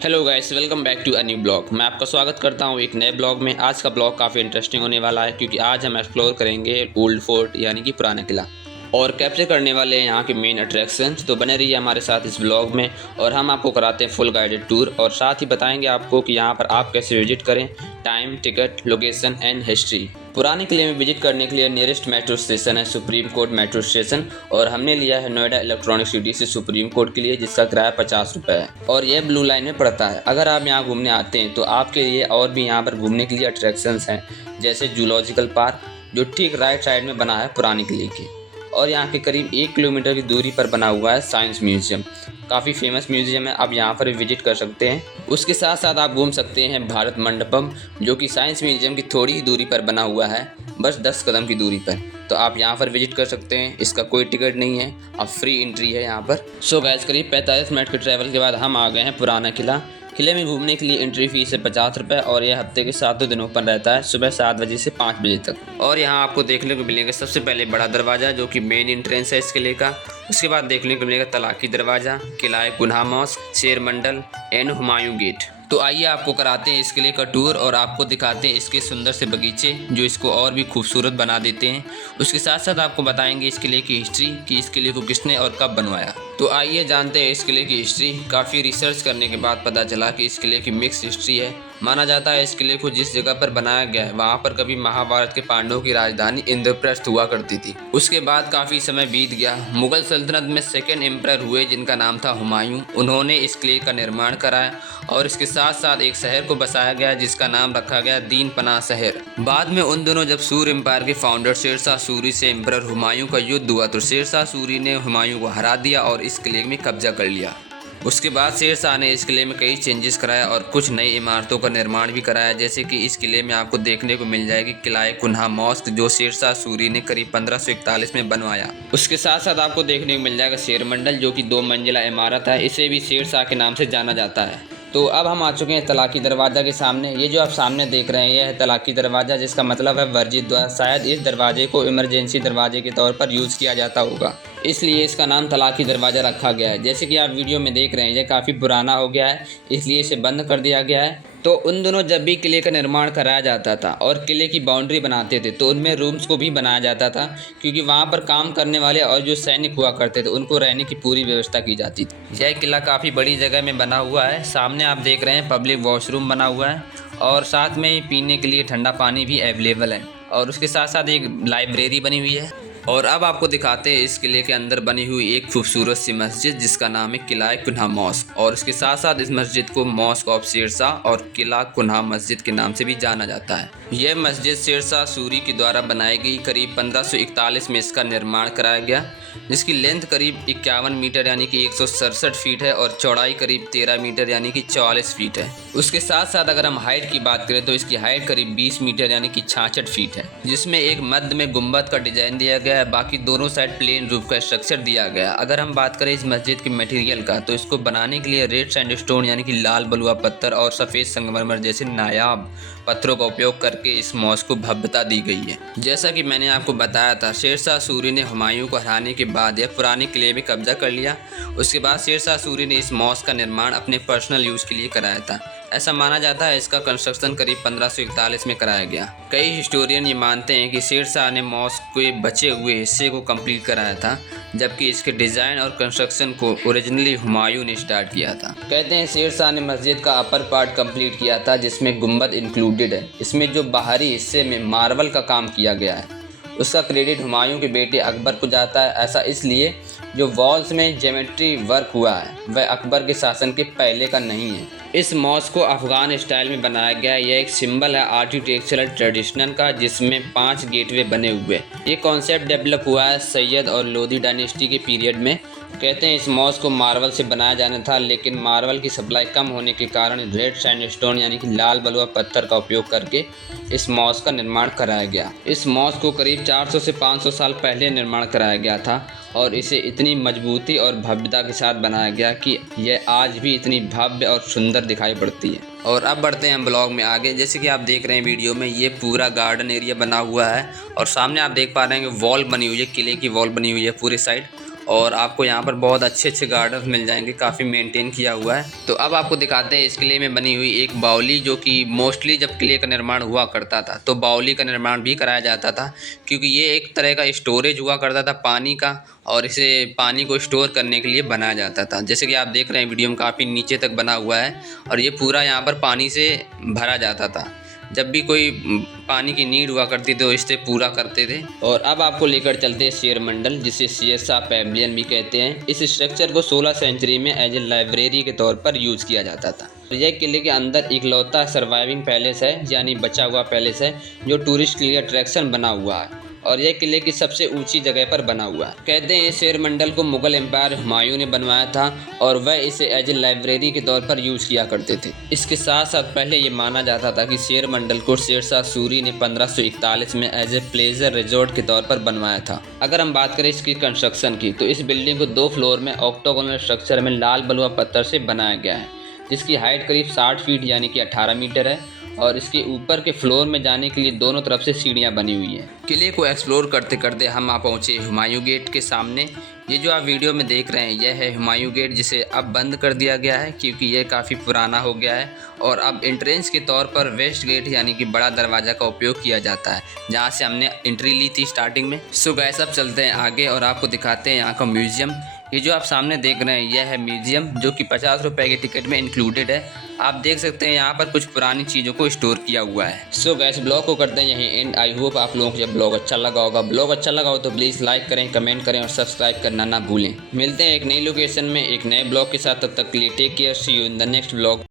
Hello guys, welcome back to a new blog. मैं आपका स्वागत करता हूं एक नए ब्लॉग में। आज का ब्लॉग काफ़ी इंटरेस्टिंग होने वाला है क्योंकि आज हम एक्सप्लोर करेंगे ओल्ड फोर्ट यानी कि पुराना किला और कैप्चर करने वाले हैं यहाँ के मेन अट्रैक्शंस। तो बने रहिए हमारे साथ इस ब्लॉग में और हम आपको कराते हैं फुल गाइडेड टूर और साथ ही बताएंगे आपको कि यहाँ पर आप कैसे विजिट करें, time, ticket, location and history. पुराने किले में विजिट करने के लिए नियरेस्ट मेट्रो स्टेशन है सुप्रीम कोर्ट मेट्रो स्टेशन और हमने लिया है नोएडा इलेक्ट्रॉनिक सिटी से सुप्रीम कोर्ट के लिए, जिसका किराया 50 रुपये है और यह ब्लू लाइन में पड़ता है। अगर आप यहाँ घूमने आते हैं तो आपके लिए और भी यहाँ पर घूमने के लिए अट्रैक्शंस हैं, जैसे जूलॉजिकल पार्क जो ठीक राइट साइड में बना है पुराने किले के, और यहाँ के करीब 1 किलोमीटर की दूरी पर बना हुआ है साइंस म्यूजियम। काफ़ी फेमस म्यूजियम है, आप यहाँ पर विजिट कर सकते हैं। उसके साथ साथ आप घूम सकते हैं भारत मंडपम, जो कि साइंस म्यूजियम की थोड़ी ही दूरी पर बना हुआ है, बस 10 कदम की दूरी पर। तो आप यहाँ पर विजिट कर सकते हैं, इसका कोई टिकट नहीं है, आप फ्री एंट्री है यहाँ पर। सो गाइस, करीब 45 मिनट के ट्रैवल के बाद हम आ गए हैं पुराना किला। किले में घूमने के लिए एंट्री फीस है 50 रुपये और यह हफ्ते के 7 दिन ओपन रहता है, सुबह 7 बजे से 5 बजे तक। और यहाँ आपको देखने को मिलेगा सबसे पहले बड़ा दरवाज़ा जो कि मेन एंट्रेंस है इस किले का। उसके बाद देखने को मिलेगा तलाकी दरवाज़ा, किला कुन्हा मॉस्क, शेर मंडल एंड हुमायूं गेट। तो आइए आपको कराते हैं इस किले का टूर और आपको दिखाते हैं इसके सुंदर से बगीचे जो इसको और भी खूबसूरत बना देते हैं। उसके साथ साथ आपको बताएंगे इस किले की हिस्ट्री कि इस किले को किसने और कब बनवाया। तो आइए जानते हैं इस किले की हिस्ट्री। काफ़ी रिसर्च करने के बाद पता चला कि इस किले की मिक्स हिस्ट्री है। माना जाता है इस किले को जिस जगह पर बनाया गया है वहाँ पर कभी महाभारत के पांडवों की राजधानी इंद्रप्रस्थ हुआ करती थी। उसके बाद काफ़ी समय बीत गया। मुगल सल्तनत में सेकेंड एम्परर हुए जिनका नाम था हुमायूं। उन्होंने इस किले का निर्माण कराया और इसके साथ साथ एक शहर को बसाया गया जिसका नाम रखा गया दीन पनाह शहर। बाद में उन दोनों जब सूर्य एम्पायर के फाउंडर शेरशाह सूरी से एम्परर हुमायूं का युद्ध हुआ तो शेरशाह सूरी ने हुमायूं को हरा दिया और इस किले में कब्जा कर लिया। उसके बाद शेरशाह ने इस किले में कई चेंजेस कराया और कुछ नई इमारतों का निर्माण भी कराया, जैसे कि इस किले में आपको देखने को मिल जाएगी किला कुन्हा मॉस्क जो शेरशाह सूरी ने करीब 1541 में बनवाया। उसके साथ साथ आपको देखने को मिल जाएगा शेर मंडल जो कि 2 मंजिला इमारत है, इसे भी शेरशाह के नाम से जाना जाता है। तो अब हम आ चुके हैं तलाकी दरवाज़ा के सामने। ये जो आप सामने देख रहे हैं यह है तलाकी दरवाज़ा, जिसका मतलब है वर्जित द्वार। शायद इस दरवाजे को इमरजेंसी दरवाजे के तौर पर यूज़ किया जाता होगा, इसलिए इसका नाम तलाकी दरवाज़ा रखा गया है। जैसे कि आप वीडियो में देख रहे हैं यह काफ़ी पुराना हो गया है, इसलिए इसे बंद कर दिया गया है। तो उन दोनों जब भी किले का निर्माण कराया जाता था और किले की बाउंड्री बनाते थे तो उनमें रूम्स को भी बनाया जाता था, क्योंकि वहाँ पर काम करने वाले और जो सैनिक हुआ करते थे उनको रहने की पूरी व्यवस्था की जाती थी। यह किला काफ़ी बड़ी जगह में बना हुआ है। सामने आप देख रहे हैं पब्लिक वॉशरूम बना हुआ है और साथ में ही पीने के लिए ठंडा पानी भी अवेलेबल है और उसके साथ साथ एक लाइब्रेरी बनी हुई है। और अब आपको दिखाते हैं इस किले के अंदर बनी हुई एक खूबसूरत सी मस्जिद जिसका नाम है किला कुन्हा मॉस्क, और इसके साथ साथ इस मस्जिद को मॉस्क ऑफ शेरशाह और किला कुन्हा मस्जिद के नाम से भी जाना जाता है। यह मस्जिद शेरशाह सूरी के द्वारा बनाई गई। करीब 1541 में इसका निर्माण कराया गया, जिसकी लेंथ करीब 51 मीटर यानी कि 167 फीट है और चौड़ाई करीब 13 मीटर यानी कि 44 फीट है। उसके साथ साथ अगर हम हाइट की बात करें तो इसकी हाइट करीब 20 मीटर यानी कि 66 फीट है, जिसमें एक मध्य में गुंबद का डिजाइन दिया गया है, बाकी दोनों साइड प्लेन रूफ का स्ट्रक्चर दिया गया। अगर हम बात करें इस मस्जिद के मटेरियल का तो इसको बनाने के लिए रेड सैंडस्टोन यानी कि लाल बलुआ पत्थर और सफ़ेद संगमरमर जैसे नायाब पत्थरों का उपयोग करके इस मॉस्क को भव्यता दी गई है। जैसा कि मैंने आपको बताया था, शेरशाह सूरी ने हुमायूं को हराने के बाद यह पुराने किले में कब्जा कर लिया। उसके बाद शेरशाह सूरी ने इस मॉस्क का निर्माण अपने पर्सनल यूज़ के लिए कराया था। ऐसा माना जाता है इसका कंस्ट्रक्शन करीब 1541 में कराया गया। कई हिस्टोरियन ये मानते हैं कि शेरशाह ने मॉस्क के बचे हुए हिस्से को कंप्लीट कराया था, जबकि इसके डिज़ाइन और कंस्ट्रक्शन को ओरिजिनली हुमायूं ने स्टार्ट किया था। कहते हैं शेरशाह ने मस्जिद का अपर पार्ट कंप्लीट किया था जिसमें गुंबद इंक्लूडेड है। इसमें जो बाहरी हिस्से में मार्बल का काम किया गया है उसका क्रेडिट हुमायूं के बेटे अकबर को जाता है। ऐसा इसलिए जो वॉल्स में ज्योमेट्री वर्क हुआ है वह अकबर के शासन के पहले का नहीं है। इस मॉस्क को अफगान स्टाइल में बनाया गया है। यह एक सिंबल है आर्किटेक्चरल ट्रेडिशनल का, जिसमें 5 गेटवे बने हुए। ये कॉन्सेप्ट डेवलप हुआ है सैयद और लोधी डायनेस्टी के पीरियड में। कहते हैं इस मॉस्क को मार्बल से बनाया जाना था, लेकिन मार्बल की सप्लाई कम होने के कारण रेड सैंडस्टोन यानी कि लाल बलुआ पत्थर का उपयोग करके इस मॉस्क का निर्माण कराया गया। इस मॉस्क को करीब 400 से 500 साल पहले निर्माण कराया गया था और इसे इतनी मजबूती और भव्यता के साथ बनाया गया कि यह आज भी इतनी भव्य और सुंदर दिखाई पड़ती है। और अब बढ़ते हैं हम ब्लॉग में आगे। जैसे कि आप देख रहे हैं वीडियो में ये पूरा गार्डन एरिया बना हुआ है और सामने आप देख पा रहे हैं कि वॉल बनी हुई है, किले की वॉल बनी हुई है पूरे साइड। और आपको यहाँ पर बहुत अच्छे गार्डन मिल जाएंगे, काफ़ी मेंटेन किया हुआ है। तो अब आपको दिखाते हैं इस किले में बनी हुई एक बावली, जो कि मोस्टली जब किले का निर्माण हुआ करता था तो बावली का निर्माण भी कराया जाता था, क्योंकि ये एक तरह का स्टोरेज हुआ करता था पानी का, और इसे पानी को स्टोर करने के लिए बनाया जाता था। जैसे कि आप देख रहे हैं वीडियो में काफ़ी नीचे तक बना हुआ है, और ये पूरा यहाँ पर पानी से भरा जाता था। जब भी कोई पानी की नीड हुआ करती तो इससे पूरा करते थे। और अब आपको लेकर चलते हैं शेर मंडल, जिसे शेरशाह पैवेलियन भी कहते हैं। इस स्ट्रक्चर को 16 सेंचुरी में एज ए लाइब्रेरी के तौर पर यूज़ किया जाता था। यह किले के अंदर इकलौता सर्वाइविंग पैलेस है, यानी बचा हुआ पैलेस है, जो टूरिस्ट के लिए अट्रैक्शन बना हुआ है, और यह किले की सबसे ऊंची जगह पर बना हुआ है। कहते हैं शेर मंडल को मुगल एम्पायर हुमायूं ने बनवाया था, और वह इसे एज ए लाइब्रेरी के तौर पर यूज़ किया करते थे। इसके साथ साथ पहले ये माना जाता था कि शेर मंडल को शेरशाह सूरी ने 1541 में एज ए प्लेजर रिजॉर्ट के तौर पर बनवाया था। अगर हम बात करें इसकी कंस्ट्रक्शन की, तो इस बिल्डिंग को 2 फ्लोर में ऑक्टोगोनल स्ट्रक्चर में लाल बलुआ पत्थर से बनाया गया है, जिसकी हाइट करीब 60 फीट यानी कि 18 मीटर है, और इसके ऊपर के फ्लोर में जाने के लिए दोनों तरफ से सीढ़ियां बनी हुई हैं। किले को एक्सप्लोर करते करते हम आ पहुँचे हुमायूं गेट के सामने। ये जो आप वीडियो में देख रहे हैं यह है हुमायूं गेट, जिसे अब बंद कर दिया गया है क्योंकि यह काफ़ी पुराना हो गया है, और अब एंट्रेंस के तौर पर वेस्ट गेट यानी कि बड़ा दरवाज़ा का उपयोग किया जाता है, जहाँ से हमने एंट्री ली थी स्टार्टिंग में। सो गाइस अब चलते हैं आगे और आपको दिखाते हैं यहाँ का म्यूज़ियम। ये जो आप सामने देख रहे हैं यह है म्यूज़ियम, जो कि 50 रुपये के टिकट में इंक्लूडेड है। आप देख सकते हैं यहाँ पर कुछ पुरानी चीज़ों को स्टोर किया हुआ है। सो गाइस ब्लॉग को करते हैं यहीं एंड। आई होप आप लोगों को जब ब्लॉग अच्छा लगा होगा। ब्लॉग अच्छा लगा हो तो प्लीज़ लाइक करें, कमेंट करें और सब्सक्राइब करना ना भूलें। मिलते हैं एक नई लोकेशन में एक नए ब्लॉग के साथ, तब तक के लिए take care, see you in the next blog.